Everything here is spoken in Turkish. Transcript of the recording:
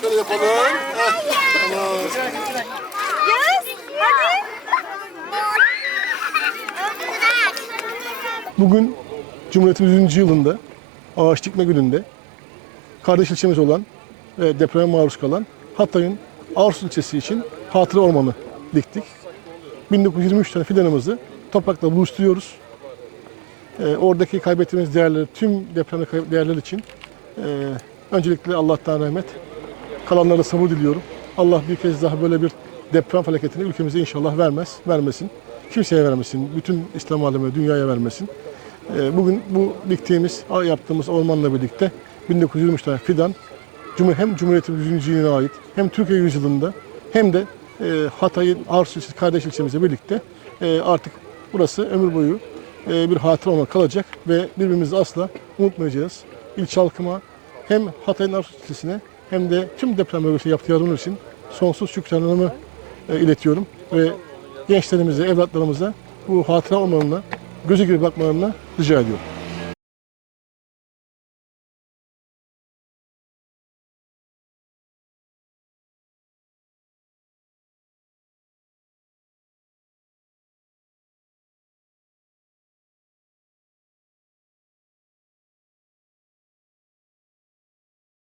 Şöyle yapalım. Tamam. Yaz, hadi. Bugün Cumhuriyetimizin 100. yılında ağaç dikme gününde kardeş ilçemiz olan ve depreme maruz kalan Hatay'ın Arsu ilçesi için hatıra ormanı diktik. 1923 tane fidanımızı toprakla buluşturuyoruz. Ee, oradaki kaybettiğimiz değerleri, tüm depremde değerler için e, öncelikle Allah'tan rahmet, kalanlara sabır diliyorum. Allah bir kez daha böyle bir deprem felaketini ülkemize inşallah vermez, vermesin. Kimseye vermesin, bütün İslam alemine, dünyaya vermesin. Ee, Bugün bu diktiğimiz, yaptığımız ormanla birlikte 1923 tane fidan hem Cumhuriyetimiz 100. yılına ait hem Türkiye yüzyılında hem de e, Hatay'ın Arsu kardeş ilçemizle birlikte e, artık burası ömür boyu e, bir hatıra olarak kalacak ve birbirimizi asla unutmayacağız. İlçe halkıma hem Hatay'ın Arsu ilçesine hem de tüm deprem bölgesine yaptığı yardımlar için sonsuz şükranlarımı e, iletiyorum ve gençlerimize, evlatlarımıza bu hatıra ormanına gözü gibi bakmalarını rica ediyorum.